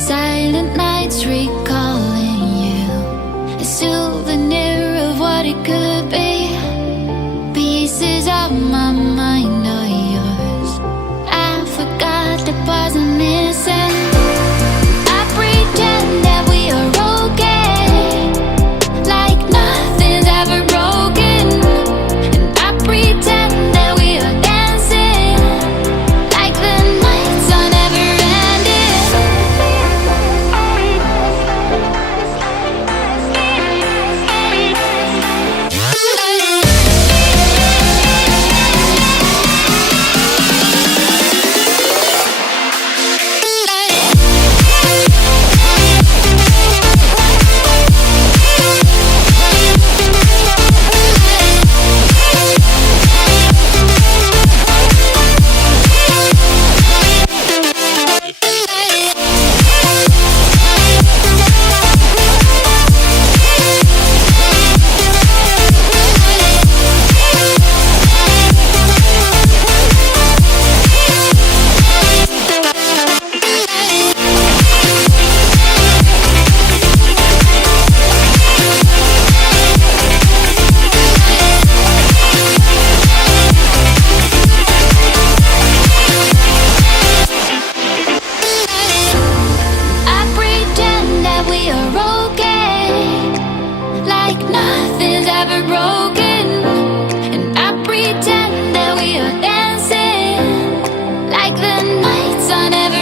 Silent nights recalling you, a souvenir of what it could be. Pieces of my mind are yours. I forgot the parts I'm missing. I pretend that we are okay, like nothing's ever broken. And I pretend that we are dancing, like the nights are never ending. Nothing's ever broken, and I pretend that we are dancing, like the nights are never